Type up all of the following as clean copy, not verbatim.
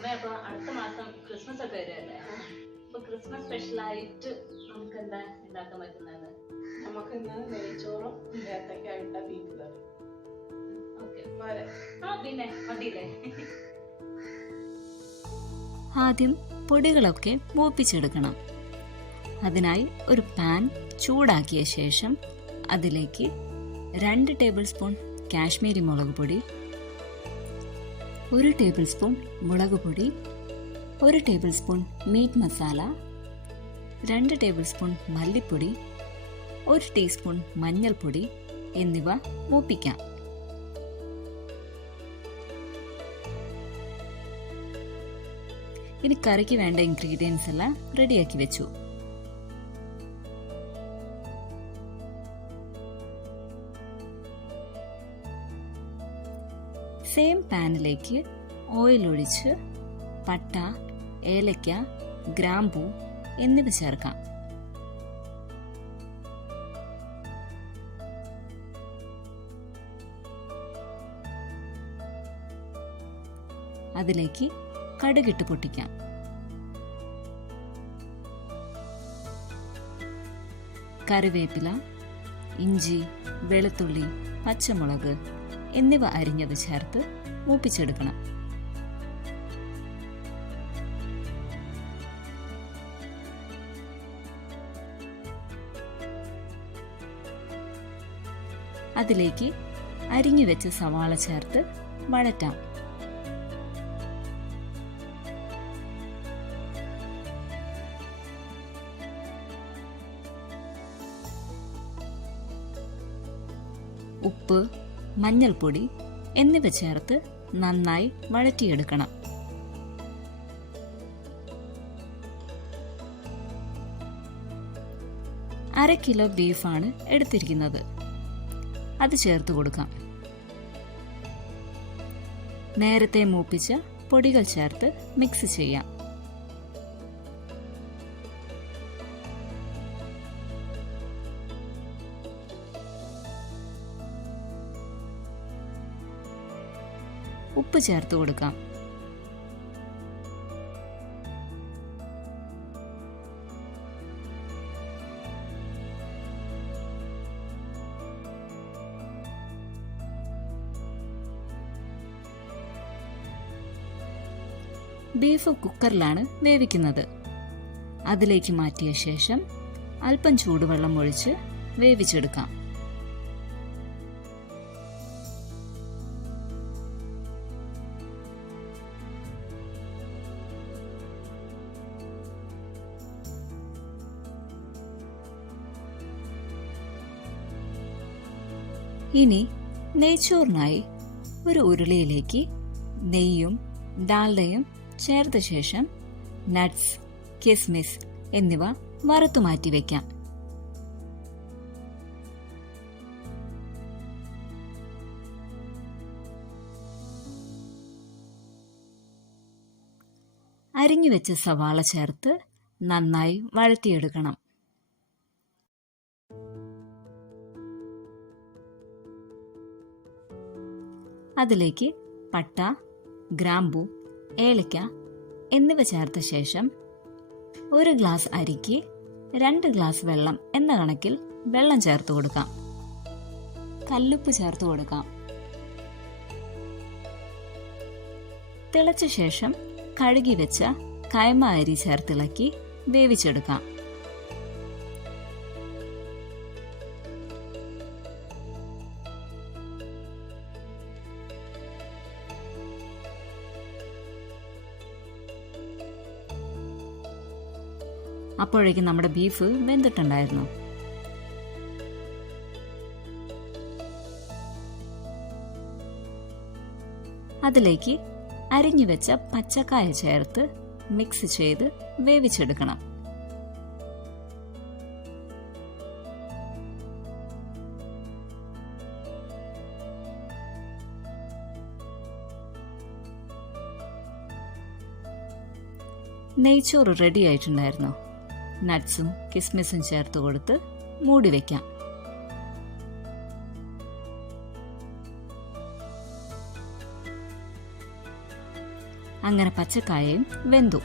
അമ്മ അപ്പൊ അടുത്ത മാസം ക്രിസ്മസ് ഒക്കെ വരുമല്ലേ? അപ്പൊ ക്രിസ്മസ് സ്പെഷ്യലായിട്ട് നമുക്ക് എന്താ ഉണ്ടാക്കാൻ പറ്റുന്നത്? നമുക്ക് ഇന്ന് നെയ്ച്ചോറും ഏത്തക്കായിട്ട ബീഫ് കറി. ഓക്കെ, പിന്നെ മതിയില്ലേ? ആദ്യം പൊടികളൊക്കെ മൂപ്പിച്ചെടുക്കണം. അതിനായി ഒരു പാൻ ചൂടാക്കിയ ശേഷം അതിലേക്ക് 2 ടേബിൾ സ്പൂൺ കാശ്മീരി മുളക് പൊടി, 1 ടേബിൾ സ്പൂൺ മുളക് പൊടി, 1 tablespoon meat masala, 2 tablespoon മല്ലിപ്പൊടി, 1 ടീസ്പൂൺ മഞ്ഞൾപ്പൊടി എന്നിവ മൂപ്പിക്കാം. ഇനി കറിക്ക് വേണ്ട ഇൻഗ്രീഡിയൻസ് എല്ലാം റെഡിയാക്കി വെച്ചു. സെയിം പാനിലേക്ക് ഓയിൽ ഒഴിച്ച് പട്ട, ഏലക്ക, ഗ്രാമ്പൂ എന്നിവ ചേർക്കാം. അതിലേക്ക് കടുകിട്ട് പൊട്ടിക്കാം. കറിവേപ്പില, ഇഞ്ചി, വെളുത്തുള്ളി, പച്ചമുളക് എന്നിവ അരിഞ്ഞത് ചേർത്ത് മൂപ്പിച്ചെടുക്കണം. അതിലേക്ക് അരിഞ്ഞു വെച്ച സവാള ചേർത്ത് വഴറ്റാം. ഉപ്പ്, മഞ്ഞൾപ്പൊടി എന്നിവ ചേർത്ത് നന്നായി വഴറ്റിയെടുക്കണം. അര കിലോ ബീഫാണ് എടുത്തിരിക്കുന്നത്. അത് ചേർത്ത് കൊടുക്കാം. നേരത്തെ മൂപ്പിച്ച പൊടികൾ ചേർത്ത് മിക്സ് ചെയ്യാം. ഉപ്പ് ചേർത്ത് കൊടുക്കാം. ബീഫ് കുക്കറിലാണ് വേവിക്കുന്നത്. അതിലേക്ക് മാറ്റിയ ശേഷം അല്പം ചൂടുവെള്ളം ഒഴിച്ച് വേവിച്ചെടുക്കാം. ഇനി നെയ്ച്ചോറിനായി ഒരു ഉരുളിയിലേക്ക് നെയ്യും ഡാൽഡയും ചേർത്ത ശേഷം നട്ട്സ്, കിസ്മിസ് എന്നിവ വറുത്തു മാറ്റി വയ്ക്കാം. അരിഞ്ഞുവെച്ച സവാള ചേർത്ത് നന്നായി വഴറ്റിയെടുക്കണം. അതിലേക്ക് പട്ട, ഗ്രാമ്പൂ, ഏലക്ക എന്നിവ ചേർത്ത ശേഷം 1 ഗ്ലാസ് അരിക്ക് 2 ഗ്ലാസ് വെള്ളം എന്ന കണക്കിൽ വെള്ളം ചേർത്ത് കൊടുക്കാം. കല്ലുപ്പ് ചേർത്ത് കൊടുക്കാം. തിളച്ച ശേഷം കഴുകി വെച്ച കൈമ അരി ചേർത്തിളക്കി വേവിച്ചെടുക്കാം. അപ്പോഴേക്കും നമ്മുടെ ബീഫ് വെന്തിട്ടുണ്ടായിരുന്നു. അതിലേക്ക് അരിഞ്ഞു വെച്ച പച്ചക്കായ ചേർത്ത് മിക്സ് ചെയ്ത് വേവിച്ചെടുക്കണം. നെയ്ച്ചോറ് റെഡി ആയിട്ടുണ്ടായിരുന്നു. നട്ട്സും കിസ്മിസും ചേർത്ത് കൊടുത്ത് മൂടി വയ്ക്കാം. അങ്ങനെ പച്ചക്കായയും വെന്തു.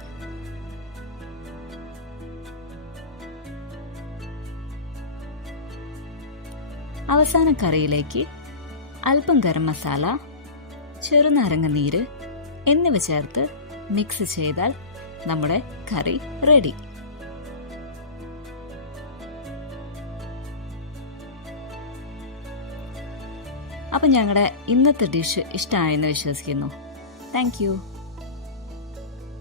അവസാന കറിയിലേക്ക് അല്പം ഗരം മസാല, ചെറുനാരങ്ങ നീര് എന്നിവ ചേർത്ത് മിക്സ് ചെയ്താൽ നമ്മുടെ കറി റെഡി. അപ്പം ഞങ്ങളുടെ ഇന്നത്തെ ഡിഷ് ഇഷ്ടമായെന്ന് വിശ്വസിക്കുന്നു. Thank you.